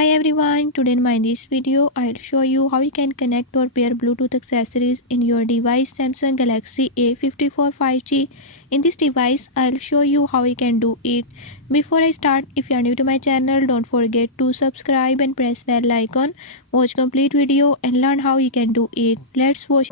Hi everyone, today in this video I'll show you how you can connect or pair Bluetooth accessories in your device Samsung Galaxy A54 5G. In this device I'll show you how you can do it. Before I start, if you are new to my channel, don't forget to subscribe and press bell icon. Watch complete video and learn how you can do it. Let's watch.